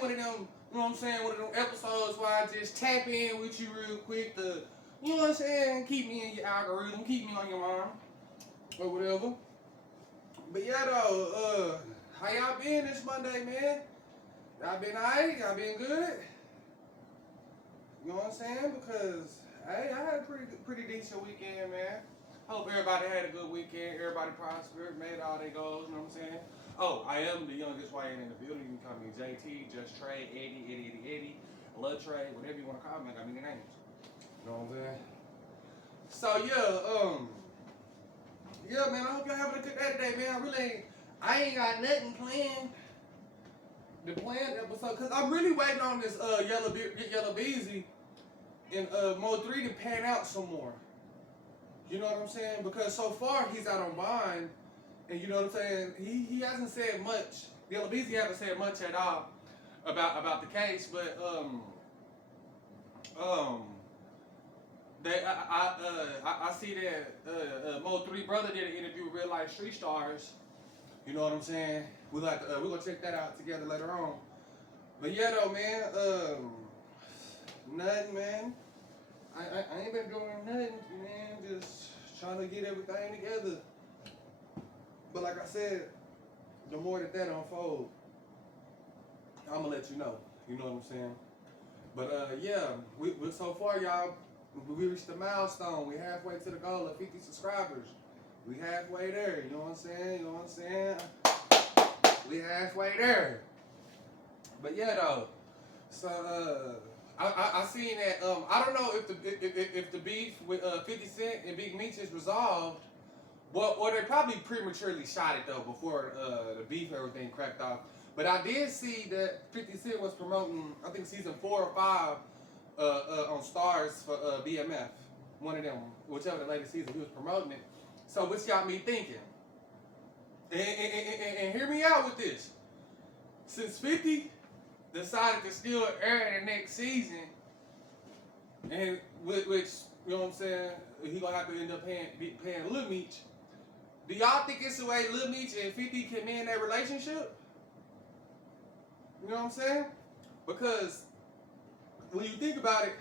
one of them, you know what I'm saying, one of them episodes where I just tap in with you real quick to, you know what I'm saying, keep me in your algorithm, keep me on your mind, or whatever. But yeah, though, how y'all been this Monday, man? Y'all been alright? Y'all been good? You know what I'm saying? Because, hey, I had a pretty decent weekend, man. Hope everybody had a good weekend. Everybody prospered, made all their goals, you know what I'm saying? Oh, I am the youngest YN in the building. You can call me JT, Just Trey, 80, Love Trey, whatever you want to call me. I got many names. You know what I'm saying? So, yeah, man, I hope y'all having a good day today, man. I ain't got nothing planned. The planned episode, because I'm really waiting on this Yella Beezy and Mo 3 to pan out some more. You know what I'm saying? Because so far he's out on bond, and you know what I'm saying? He hasn't said much. Yella Beezy hasn't said much at all about the case, but I see that Mo 3 brother did an interview with Real Life Street Stars. You know what I'm saying? We're gonna check that out together later on. But yeah, though, man, nothing, man. I ain't been doing nothing, man. Just trying to get everything together. But like I said, the more that unfolds, I'm gonna let you know. You know what I'm saying? But yeah, we so far, y'all, we reached the milestone. We halfway to the goal of 50 subscribers. We halfway there. You know what I'm saying? You know what I'm saying? We halfway there. But yeah, though. So I seen that. I don't know if the beef with 50 Cent and Big Meech is resolved, but or they probably prematurely shot it though before the beef and everything cracked off. But I did see that 50 Cent was promoting, I think season 4 or 5 on Stars for BMF, one of them, whichever the latest season he was promoting it. So which got me thinking, and hear me out with this. Since 50 decided to still air the next season, and which you know what I'm saying, he gonna have to end up paying Lil Meech. Do y'all think it's the way Lil Meech and 50 can mend their relationship? You know what I'm saying? Because when you think about it,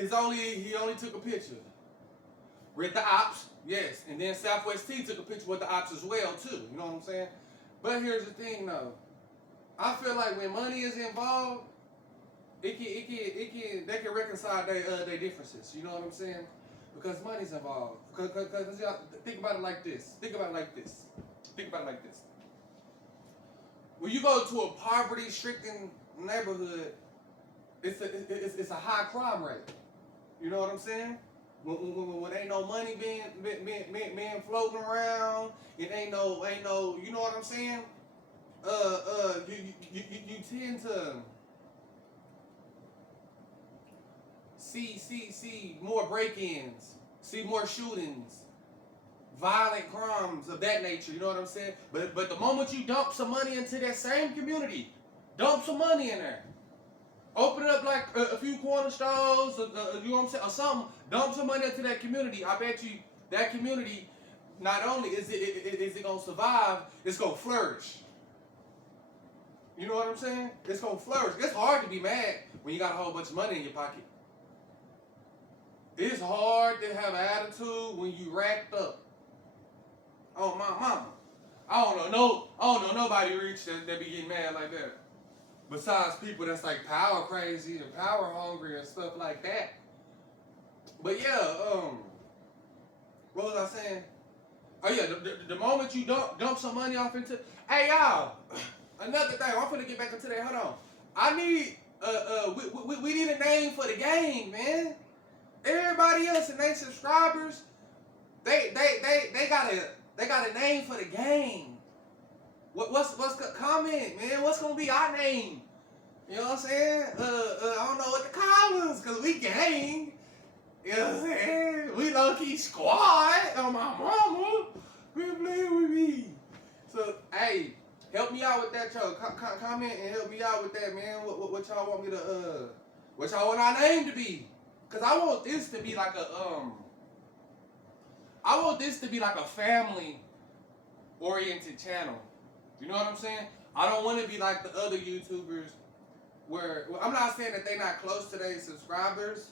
he only took a picture with the ops, yes, and then Southwest T took a picture with the ops as well too. You know what I'm saying? But here's the thing though. I feel like when money is involved, they can reconcile their differences. You know what I'm saying? Because money's involved. Cause y'all think about it like this. Think about it like this. When you go to a poverty-stricken neighborhood, it's a high crime rate. You know what I'm saying? When ain't no money being floating around, it ain't no, you know what I'm saying? You tend to see more break-ins, see more shootings, violent crimes of that nature. You know what I'm saying? But the moment you dump some money into that same community, dump some money in there. Open up like a few corner stores, you know what I'm saying, or something. Dump some money into that community. I bet you that community, not only is it gonna survive, it's gonna flourish. You know what I'm saying? It's gonna flourish. It's hard to be mad when you got a whole bunch of money in your pocket. It's hard to have an attitude when you racked up. Oh my mama. I don't know nobody rich that be getting mad like that. Besides people that's like power crazy and power hungry and stuff like that. But yeah, what was I saying? Oh yeah, the moment you dump some money off into, hey y'all, another thing, I'm finna get back into that. Hold on, I need we need a name for the game, man. Everybody else and their subscribers, they got a name for the game. What's comment, man? What's gonna be our name? You know what I'm saying? I don't know what to call us, cause we gang. You know what I'm saying? We low key squad on my mama. We playing with me. So hey, help me out with that, y'all. Comment and help me out with that, man. What y'all want me to what y'all want our name to be? Cause I want this to be like a family oriented channel. You know what I'm saying? I don't want to be like the other YouTubers where, well, I'm not saying that they not close to their subscribers,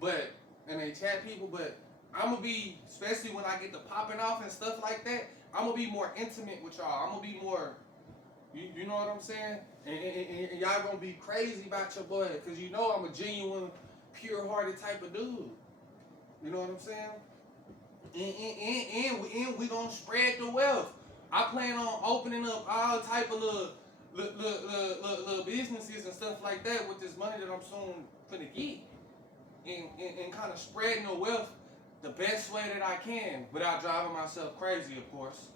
but, and they chat people, but I'm going to be, especially when I get to popping off and stuff like that, I'm going to be more intimate with y'all. I'm going to be more, you know what I'm saying? And y'all going to be crazy about your boy, because you know I'm a genuine, pure-hearted type of dude. You know what I'm saying? And we gonna spread the wealth. I plan on opening up all type of little businesses and stuff like that with this money that I'm soon finna get, and kind of spreading the wealth the best way that I can without driving myself crazy, of course.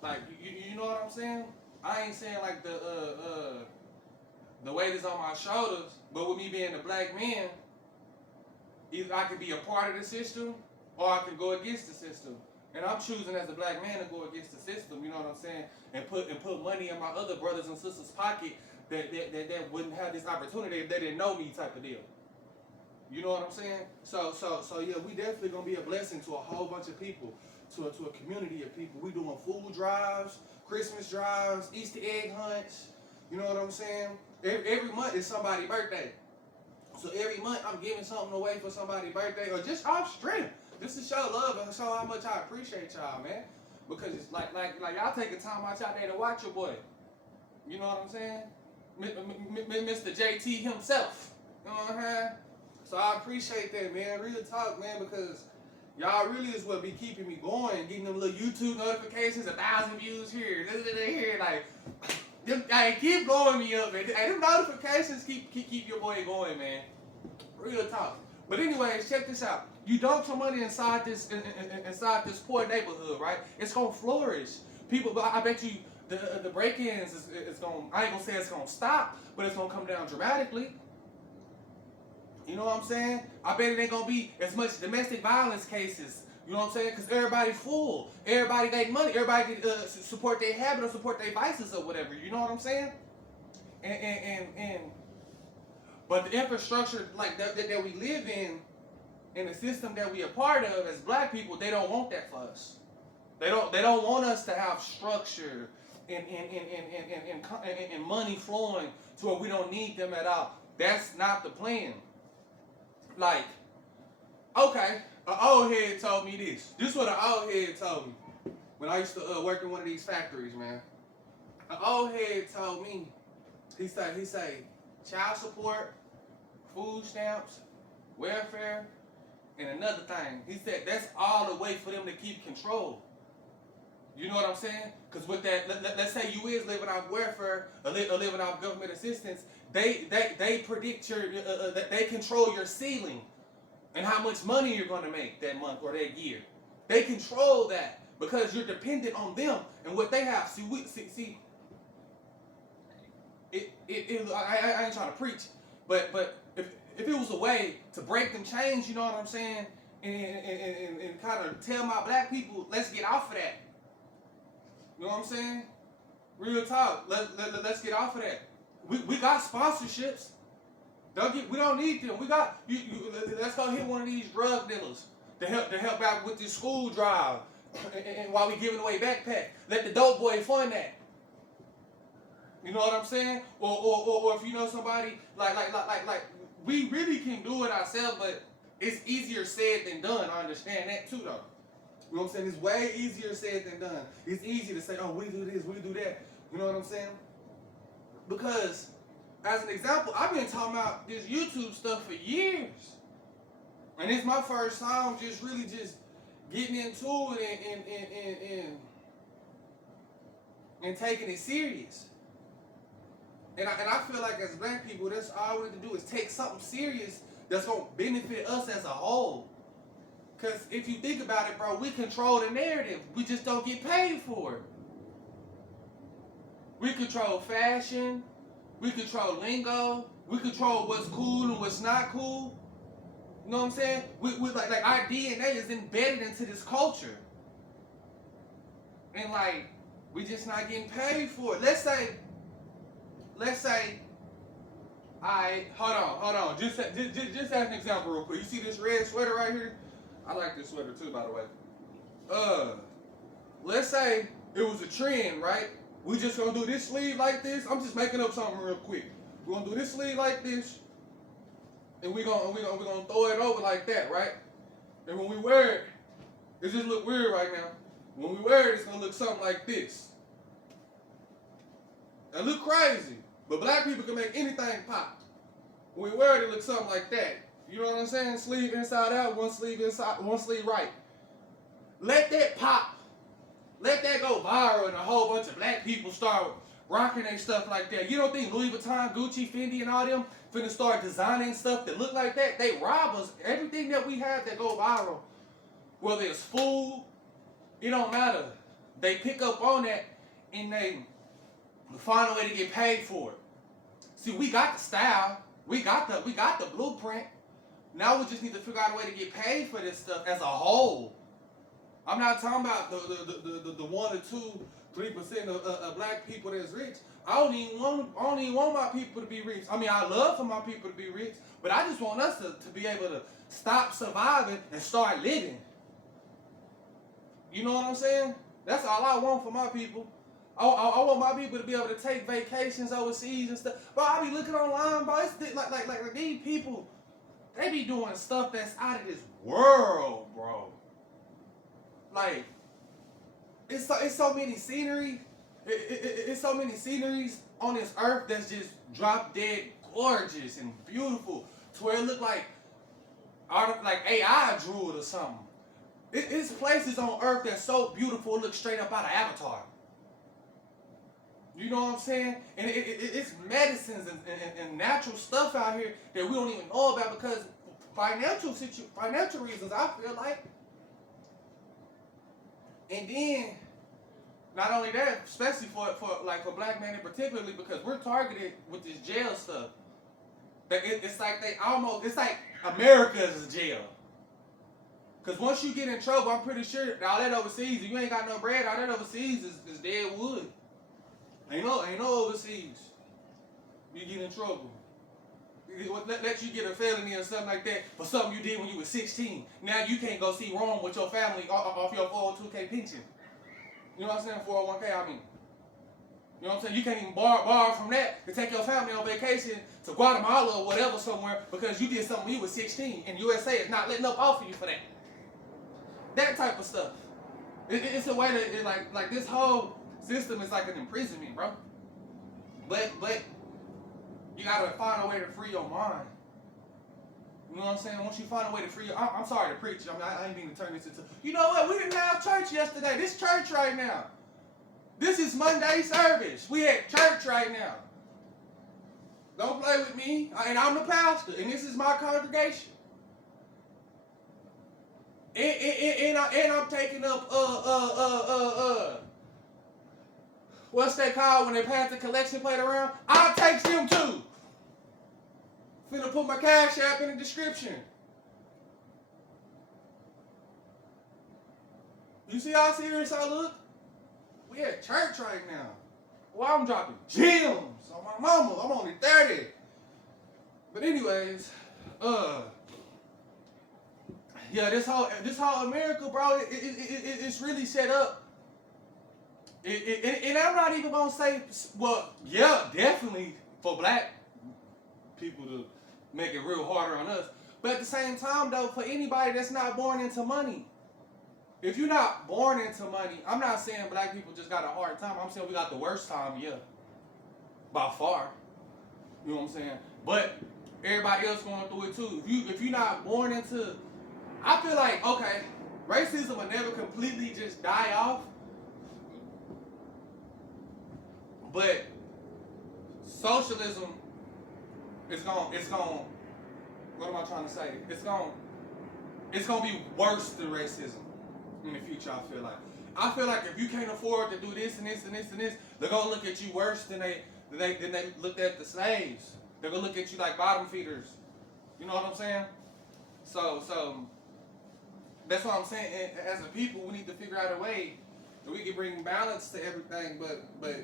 Like you know what I'm saying? I ain't saying like the weight is on my shoulders, but with me being a black man, either I can be a part of the system or I can go against the system. And I'm choosing as a black man to go against the system, you know what I'm saying? And put money in my other brothers and sisters' pocket that wouldn't have this opportunity if they didn't know me, type of deal. You know what I'm saying? So yeah, we definitely gonna be a blessing to a whole bunch of people, to a community of people. We doing food drives, Christmas drives, Easter egg hunts. You know what I'm saying? Every month is somebody's birthday. So every month I'm giving something away for somebody's birthday, or just off strength. Just to show love and show how much I appreciate y'all, man. Because it's like y'all taking time out y'all day to watch your boy. You know what I'm saying? Mr. JT himself. You know what I'm saying? So I appreciate that, man. Real talk, man, because y'all really is what be keeping me going, getting them little YouTube notifications, 1,000 views here, here, like, them, hey, keep blowing me up, man. Hey, them notifications keep your boy going, man. Real talk. But anyways, check this out. You dump some money inside this poor neighborhood, right? It's gonna flourish. People, but I bet you the break-ins is gonna. I ain't gonna say it's gonna stop, but it's gonna come down dramatically. You know what I'm saying? I bet it ain't gonna be as much domestic violence cases. You know what I'm saying? Because everybody full. Everybody got money. Everybody can support their habit or support their vices or whatever. You know what I'm saying? But the infrastructure like that we live in the system that we are part of as black people, they don't want that for us. They don't want us to have structure and money flowing to where we don't need them at all. That's not the plan. Like, okay, an old head told me this. This is what an old head told me when I used to work in one of these factories, man. An old head told me, he say, child support, food stamps, welfare, and another thing. He said that's all the way for them to keep control. You know what I'm saying? Because with that, let's say you is living off welfare or living off government assistance, they predict your, they control your ceiling and how much money you're going to make that month or that year. They control that because you're dependent on them and what they have. See, I ain't trying to preach, but if it was a way to break them chains, you know what I'm saying, and kind of tell my black people, let's get off of that. You know what I'm saying? Real talk. Let's get off of that. We got sponsorships. We don't need them. We got you. Let's go hit one of these drug dealers to help out with this school drive, and while we giving away backpack, let the dope boy fund that. You know what I'm saying? Or if you know somebody like we really can do it ourselves, but it's easier said than done. I understand that too, though. You know what I'm saying? It's way easier said than done. It's easy to say, oh, we do this, we do that. You know what I'm saying? Because, as an example, I've been talking about this YouTube stuff for years. And it's my first time just really just getting into it and taking it serious. And I feel like as black people, that's all we have to do is take something serious that's going to benefit us as a whole. Because if you think about it, bro, we control the narrative. We just don't get paid for it. We control fashion. We control lingo. We control what's cool and what's not cool. You know what I'm saying? We like our DNA is embedded into this culture. And like, we just not getting paid for it. Let's say, alright, hold on. Just as an example real quick. You see this red sweater right here? I like this sweater too, by the way. Let's say it was a trend, right? We just gonna do this sleeve like this. I'm just making up something real quick. We're gonna do this sleeve like this, and we're gonna throw it over like that, right? And when we wear it, it just look weird right now. When we wear it, it's gonna look something like this. It look crazy, but black people can make anything pop. When we wear it, it looks something like that. You know what I'm saying? Sleeve inside out, one sleeve inside, one sleeve right. Let that pop. Let that go viral, and a whole bunch of black people start rocking their stuff like that. You don't think Louis Vuitton, Gucci, Fendi, and all them finna start designing stuff that look like that? They rob us. Everything that we have that go viral, whether it's food, it don't matter. They pick up on that and they find a way to get paid for it. See, we got the style, we got the blueprint. Now we just need to figure out a way to get paid for this stuff as a whole. I'm not talking about the 1 or 2, 3% of black people that's rich. I don't even want my people to be rich. I mean, I love for my people to be rich, but I just want us to be able to stop surviving and start living. You know what I'm saying? That's all I want for my people. I want my people to be able to take vacations overseas and stuff. But I be looking online, bro. It's like these people, they be doing stuff that's out of this world, bro. Like, it's so many scenery. It's so many sceneries on this earth that's just drop dead gorgeous and beautiful, to where it look like AI drew it or something. It's places on earth that's so beautiful it looks straight up out of Avatar. You know what I'm saying? And it's medicines and natural stuff out here that we don't even know about because financial reasons, I feel like. And then, not only that, especially for black men in particularly, because we're targeted with this jail stuff. It's like America's jail. Because once you get in trouble, I'm pretty sure all that overseas, if you ain't got no bread, all that overseas is dead wood. Ain't no overseas. You get in trouble. Let you get a felony or something like that for something you did when you were 16. Now you can't go see Rome with your family off your 402k pension. You know what I'm saying? 401k, I mean. You know what I'm saying? You can't even borrow from that to take your family on vacation to Guatemala or whatever somewhere because you did something when you were 16 and USA is not letting up off of you for that. That type of stuff. It's a way to, like this whole system is like an imprisonment, bro. But you gotta find a way to free your mind. You know what I'm saying? Once you find a way to free your, I'm sorry to preach. I mean, I ain't mean to turn this into. You know what? We didn't have church yesterday. This church right now. This is Monday service. We at church right now. Don't play with me. And I'm the pastor, and this is my congregation. And I'm taking up what's that called when they pass the collection plate around? I'll take them too. Finna put my Cash App in the description. You see how serious I look? We at church right now. Well, I'm dropping gems on my mama. I'm only 30. But anyways, yeah, this whole America, bro, it's really set up. And I'm not even gonna say, well, yeah, definitely for black people to make it real harder on us. But at the same time, though, for anybody that's not born into money, if you're not born into money, I'm not saying black people just got a hard time. I'm saying we got the worst time, yeah, by far. You know what I'm saying? But everybody else going through it too. If you're not born into, I feel like, okay, racism will never completely just die off. But socialism is going, what am I trying to say? It's going to be worse than racism in the future, I feel like. I feel like if you can't afford to do this and this and this and this, they're going to look at you worse than they looked at the slaves. They're going to look at you like bottom feeders. You know what I'm saying? So that's what I'm saying. As a people, we need to figure out a way that we can bring balance to everything, but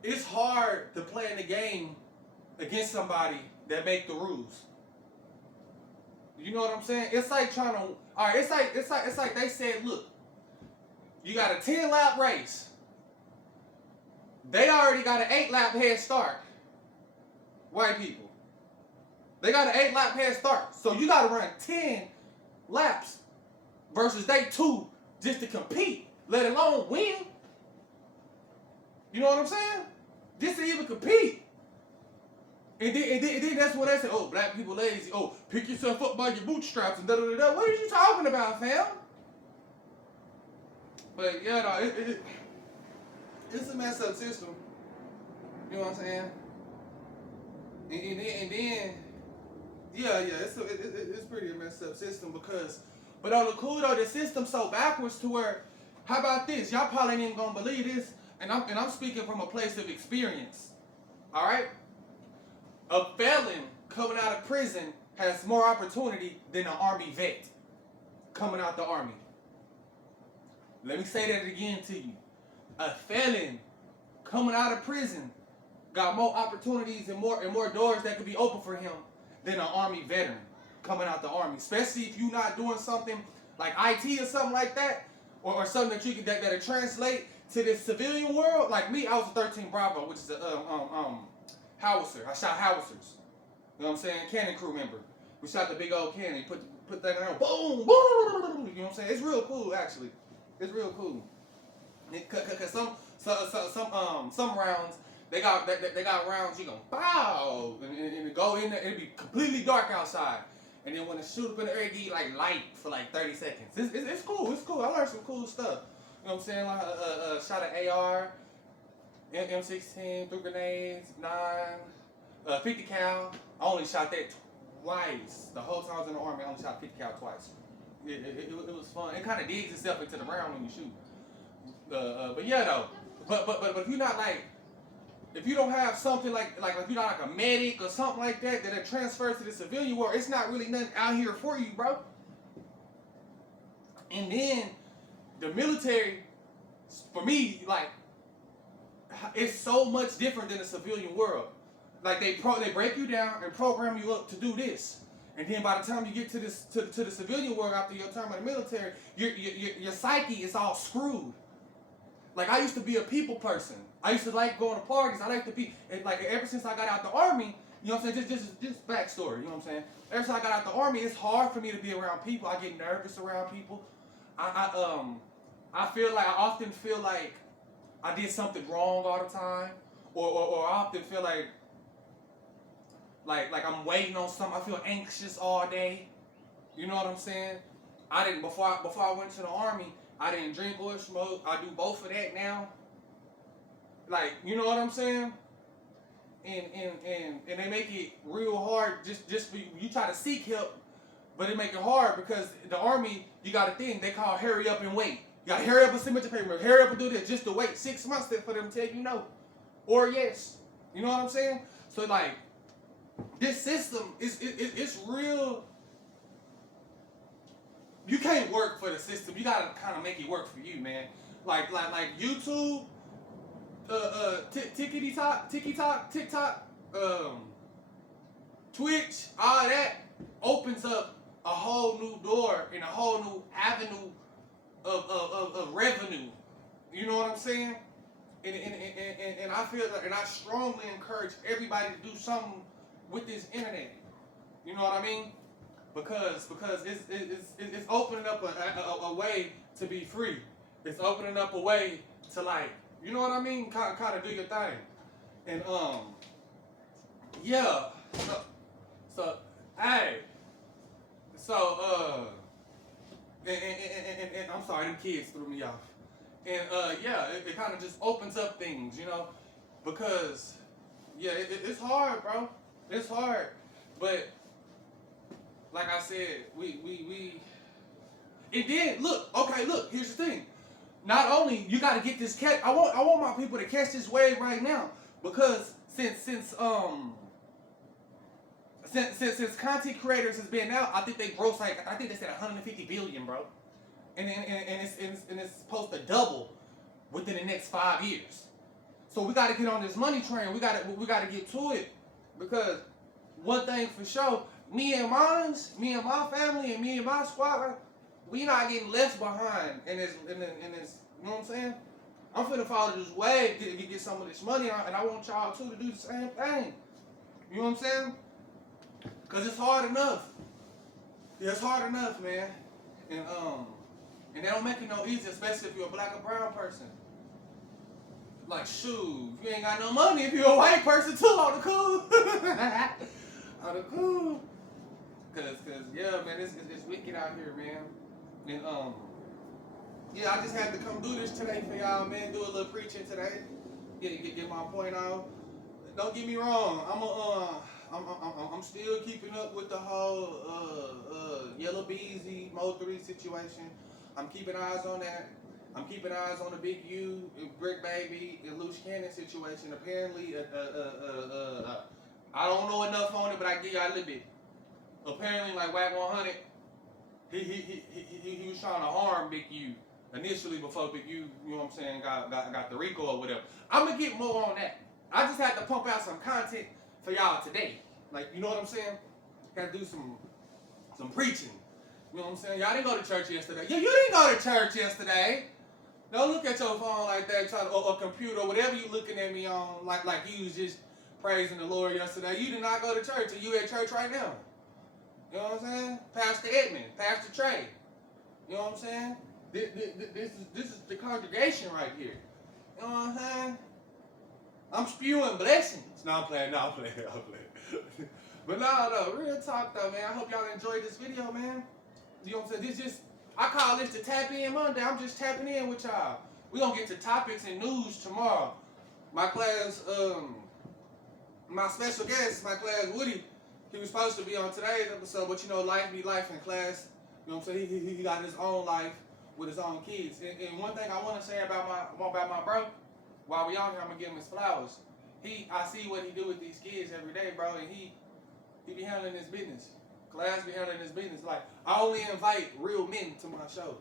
it's hard to play in the game against somebody that make the rules. You know what I'm saying? It's like trying to. All right. It's like they said, look, you got a 10-lap race. They already got an 8-lap head start. White people. They got an 8-lap head start. So you got to run 10 laps versus they 2 just to compete, let alone win. You know what I'm saying? Just to even compete. And then that's what they say. Oh, black people lazy. Oh, pick yourself up by your bootstraps and da da da da. What are you talking about, fam? But yeah, no, it's a messed up system. You know what I'm saying? And then yeah, it's pretty a messed up system because, but on the cool though, the system's so backwards to where, how about this? Y'all probably ain't even gonna believe this, and I'm speaking from a place of experience. All right, a felon coming out of prison has more opportunity than an army vet coming out the army. Let me say that again to you. A felon coming out of prison got more opportunities and more doors that could be open for him than an army veteran coming out the army. Especially if you're not doing something like IT or something like that, or something that you can that translate to this civilian world. Like me, I was a 13 Bravo, which is a howitzer. I shot howitzers. You know what I'm saying? Cannon crew member. We shot the big old cannon. Put that around. Boom, boom. You know what I'm saying? It's real cool, actually. It's real cool. Cause some rounds they got rounds you gonna bow and go in there. It'd be completely dark outside, and then when the shoot up in the air, give you like light for like 30 seconds. It's cool. It's cool. I learned some cool stuff. You know what I'm saying? Like shot an AR, M16, 3 grenades, 9, 50 cal. I only shot that twice. The whole time I was in the army, I only shot 50 cal twice. It was fun. It kind of digs itself into the round when you shoot. But yeah though. But if you're not like, if you don't have something like if you're not like a medic or something like that it transfers to the civilian world, it's not really nothing out here for you, bro. And then the military, for me, like, it's so much different than the civilian world. Like they break you down and program you up to do this. And then by the time you get to this to the civilian world after your time in the military, your psyche is all screwed. Like I used to be a people person. I used to like going to parties. I like to be, and like ever since I got out the army, you know what I'm saying? Just backstory, you know what I'm saying? Ever since I got out the army, it's hard for me to be around people. I get nervous around people. I feel like I often feel like I did something wrong all the time, or I often feel like I'm waiting on something. I feel anxious all day. You know what I'm saying? I didn't before I went to the army. I didn't drink or smoke. I do both of that now. Like, you know what I'm saying? And they make it real hard just for you. You try to seek help, but it make it hard because the army, you got a thing they call hurry up and wait. You gotta hurry up and submit your paperwork. Hurry up and do this just to wait 6 months for them to tell you no or yes. You know what I'm saying? So like, this system it's real. You can't work for the system. You gotta kind of make it work for you, man. Like YouTube, TikTok, Twitch, all that opens up a whole new door and a whole new avenue of revenue. You know what I'm saying? And I feel like, and I strongly encourage everybody to do something with this internet. You know what I mean? Because it's opening up a way to be free. It's opening up a way to, like, you know what I mean? Kind of do your thing. And yeah. So hey. So and I'm sorry, them kids threw me off. And yeah, it kind of just opens up things, you know, because yeah, it's hard, bro. It's hard, but like I said, we. And then look, here's the thing. Not only you got to get this catch. I want my people to catch this wave right now because since content creators has been out, I think they gross like I think they said 150 billion, bro. And it's supposed to double within the next 5 years. So we got to get on this money train. We got to get to it because one thing for sure. Me and my family, and me and my squad, we not getting left behind in this, you know what I'm saying? I'm finna follow this way, get some of this money, and I want y'all too to do the same thing. You know what I'm saying? Cause it's hard enough. Yeah, it's hard enough, man. And they don't make it no easy, especially if you're a black or brown person. Like, shoot, if you ain't got no money, if you're a white person too, on the cool. On the cool. Cause yeah, man, it's wicked out here, man. And yeah, I just had to come do this today for y'all, man. Do a little preaching today. Get my point out. Don't get me wrong. I'm still keeping up with the whole Yellow Beezy Mo3 situation. I'm keeping eyes on that. I'm keeping eyes on the Big U, Brick Baby, and Loose Cannon situation. Apparently, I don't know enough on it, but I give y'all a little bit. Apparently, like Wack 100, he was trying to harm Big U initially before Big U, you know what I'm saying, got the RICO or whatever. I'm gonna get more on that. I just had to pump out some content for y'all today. Like, you know what I'm saying? Had to do some preaching. You know what I'm saying? Y'all didn't go to church yesterday. Yeah, you didn't go to church yesterday. Don't look at your phone like that, or computer, or whatever you looking at me on, like you was just praising the Lord yesterday. You did not go to church, and you at church right now. You know what I'm saying? Pastor Edmund, Pastor Trey. You know what I'm saying? This is the congregation right here. You know what I'm saying? I'm spewing blessings. No, I'm playing. But no, real talk though, man. I hope y'all enjoyed this video, man. You know what I'm saying? I call this the Tap In Monday. I'm just tapping in with y'all. We're gonna get to topics and news tomorrow. My class, my special guest, my class Woody, he was supposed to be on today's episode, but you know, life be life in class. You know what I'm saying? He got his own life with his own kids. And one thing I want to say about my bro, while we on here, I'm gonna give him his flowers. I see what he do with these kids every day, bro, and he be handling his business. Class be handling his business. Like, I only invite real men to my show.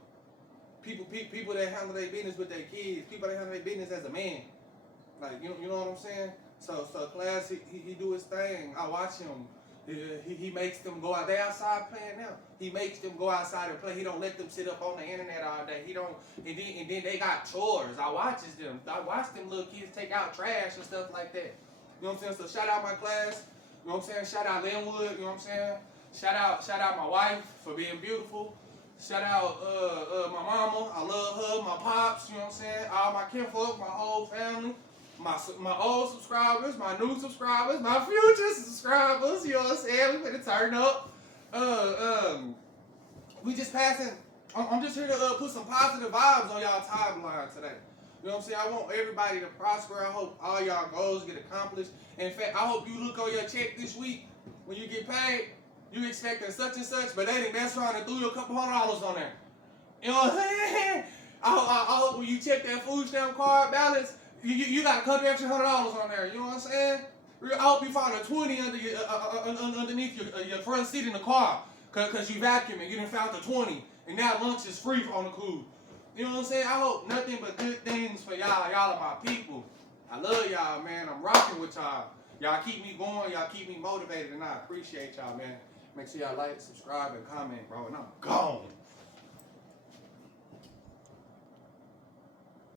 People that handle their business with their kids. People that handle their business as a man. Like, you know what I'm saying? So Class, he do his thing. I watch him. He makes them go out. They outside playing now. He makes them go outside and play. He don't let them sit up on the internet all day. He don't. And then they got chores. I watch them little kids take out trash and stuff like that. You know what I'm saying? So shout out my class. You know what I'm saying? Shout out Linwood. You know what I'm saying? Shout out my wife for being beautiful. Shout out my mama. I love her. My pops. You know what I'm saying? All my kinfolk, my whole family. My old subscribers, my new subscribers, my future subscribers, you know what I'm saying? We finna turn up. We just passing. I'm just here to put some positive vibes on y'all timeline today. You know what I'm saying? I want everybody to prosper. I hope all y'all goals get accomplished. In fact, I hope you look on your check this week when you get paid. You expecting such and such, but they didn't mess around and threw you a couple $100 on there. You know what I'm saying? I hope when you check that food stamp card balance, you got a couple extra $100 on there. You know what I'm saying? I hope you found a 20 underneath your front seat in the car, cause you vacuuming. You done found the 20, and now lunch is free on the cool. You know what I'm saying? I hope nothing but good things for y'all. Y'all are my people. I love y'all, man. I'm rocking with y'all. Y'all keep me going. Y'all keep me motivated, and I appreciate y'all, man. Make sure y'all like, subscribe, and comment, bro. And I'm gone.